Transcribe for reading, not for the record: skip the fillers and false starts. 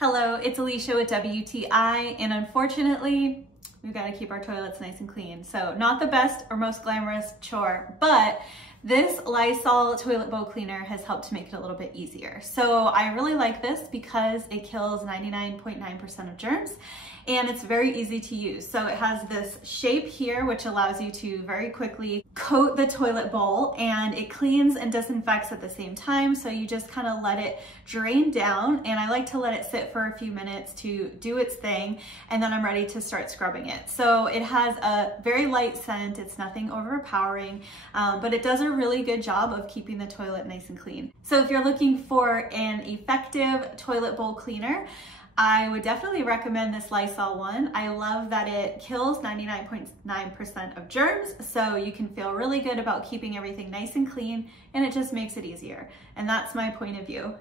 Hello, it's Alicia with WTI, and unfortunately, we've got to keep our toilets nice and clean. So not the best or most glamorous chore, but this Lysol toilet bowl cleaner has helped to make it a little bit easier. So I really like this because it kills 99.9% of germs and it's very easy to use. So it has this shape here, which allows you to very quickly coat the toilet bowl, and it cleans and disinfects at the same time. So you just kind of let it drain down, and I like to let it sit for a few minutes to do its thing, and then I'm ready to start scrubbing it. So it has a very light scent. It's nothing overpowering, but it does a really good job of keeping the toilet nice and clean. So if you're looking for an effective toilet bowl cleaner, I would definitely recommend this Lysol one. I love that it kills 99.9% of germs, so you can feel really good about keeping everything nice and clean, and it just makes it easier. And that's my point of view.